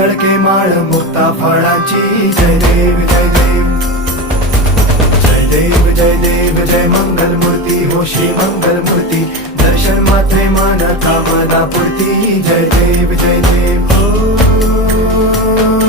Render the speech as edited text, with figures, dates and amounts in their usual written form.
झळके माळ मुक्ता फळाची जय देव जय देव जय देव जय देव जय मंगल मूर्ती हो श्री मंगल मूर्ती दर्शन मात्रे मान कामना पूर्ती जय देव जय देव हो